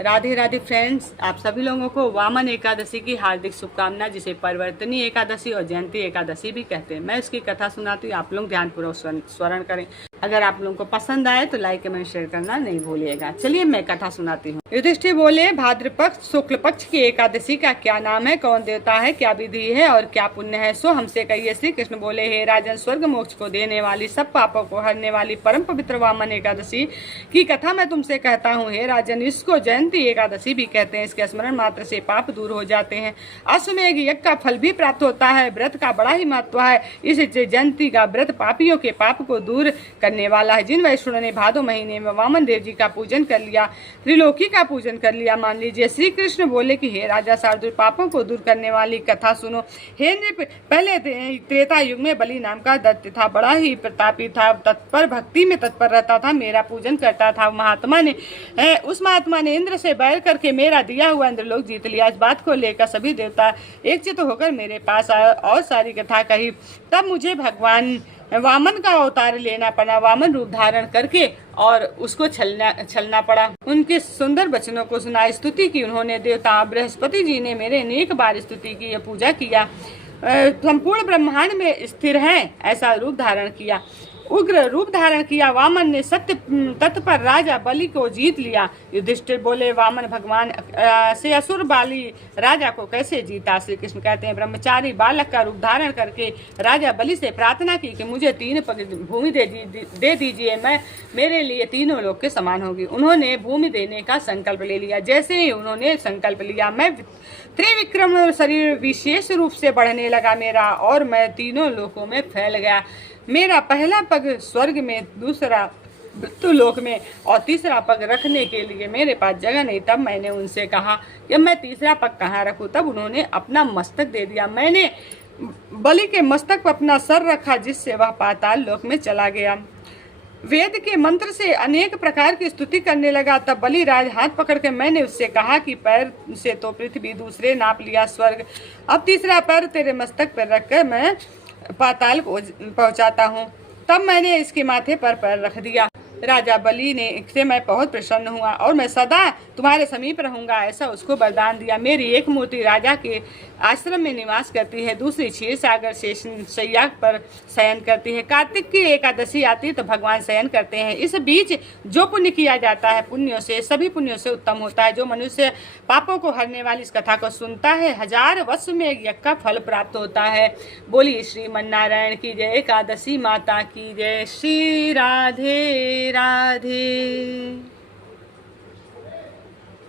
Radhe Radhe friends, आप सभी लोगों को वामन एकादशी की हार्दिक शुभकामना, जिसे परिवर्तनी एकादशी और जयंती एकादशी भी कहते हैं। मैं उसकी कथा सुनाती हूँ, आप लोग ध्यानपूर्वक स्मरण करें। अगर आप लोगों को पसंद आए तो लाइक कमेंट शेयर करना नहीं भूलिएगा। चलिए मैं कथा सुनाती हूँ। युधिष्ठिर बोले, भाद्रपक्ष शुक्ल पक्ष की एकादशी का क्या नाम है, कौन देवता है, क्या विधि है और क्या पुण्य है, सो हमसे कहिए। श्री कृष्ण बोले, हे राजन, स्वर्ग मोक्ष को देने वाली, सब पापों को हरने वाली परम पवित्र वामन एकादशी की कथा मैं तुमसे कहता हूँ। हे राजन, इसको जयंती एकादशी भी कहते हैं। इसके स्मरण मात्र से पाप दूर हो जाते हैं। अश्वमेघ यज्ञ का फल भी प्राप्त होता है। व्रत का बड़ा ही महत्व है। इस जयंती का व्रत पापियों के पाप को दूर करने वाला है। जिन वैष्णवों ने भादो महीने में वामन देव जी का पूजन कर लिया, त्रिलोकी का पूजन कर लिया, मान लीजिए। श्री कृष्ण बोले कि हे राजा शार्दूल, पापों को दूर करने वाली कथा सुनो। हे नृप, पहले त्रेता युग में बलि नाम का दैत्य था। बड़ा ही प्रतापी था, तत्पर भक्ति में तत्पर रहता था, मेरा पूजन करता था। उस महात्मा ने इंद्र से बैर करके मेरा दिया हुआ इंद्रलोक जीत लिया। इस बात को लेकर सभी देवता एकचित्त होकर मेरे पास आए और सारी कथा कही। तब मुझे भगवान वामन का अवतार लेना पड़ा, वामन रूप धारण करके, और उसको छलना पड़ा। उनके सुंदर वचनों को सुना, स्तुति की उन्होंने। देवता बृहस्पति जी ने मेरे अनेक बार स्तुति की, पूजा किया। संपूर्ण ब्रह्मांड में स्थिर है ऐसा रूप धारण किया, उग्र रूप धारण किया। वामन ने सत्य तत्पर राजा बलि को जीत लिया। युधिष्ठिर बोले, वामन भगवान से असुर बाली राजा को कैसे जीता। श्री कृष्ण कहते हैं, ब्रह्मचारी बालक का रूप धारण करके राजा बलि से प्रार्थना की कि मुझे 3 पग भूमि दे दीजिए, मैं मेरे लिए तीनों लोक के समान होगी। उन्होंने भूमि देने का संकल्प ले लिया। जैसे ही उन्होंने संकल्प लिया, मैं त्रिविक्रम शरीर विशेष रूप से बढ़ने लगा मेरा, और मैं तीनों लोकों में फैल गया। मेरा पहला पग स्वर्ग में, दूसरा मृत्युलोक में और तीसरा पग रखने के लिए मेरे पास जगह नहीं। तब मैंने उनसे कहा कि मैं तीसरा पग कहाँ रखूं। तब उन्होंने अपना मस्तक दे दिया। मैंने बलि के मस्तक पर अपना सर रखा, जिससे वह पाताल लोक में चला गया। वेद के मंत्र से अनेक प्रकार की स्तुति करने लगा। तब बलिराज हाथ पकड़ के मैंने उससे कहा कि पैर से तो पृथ्वी, दूसरे नाप लिया स्वर्ग, अब तीसरा पैर तेरे मस्तक पर रखकर मैं पाताल को पहुंचाता हूँ। तब मैंने इसके माथे पर पैर रख दिया। राजा बलि ने इससे मैं बहुत प्रसन्न हुआ और मैं सदा तुम्हारे समीप रहूंगा, ऐसा उसको वरदान दिया। मेरी एक मूर्ति राजा के आश्रम में निवास करती है, दूसरी क्षीर सागर शैया पर शयन करती है। कार्तिक की एकादशी आती है तो भगवान शयन करते हैं। इस बीच जो पुण्य किया जाता है, पुण्यों से, सभी पुण्यों से उत्तम होता है। जो मनुष्य पापों को हरने वाली इस कथा को सुनता है, 1000 वर्ष में यज्ञ का फल प्राप्त होता है। बोलिए श्रीमन नारायण की जय, एकादशी माता की जय। श्री राधे राधे।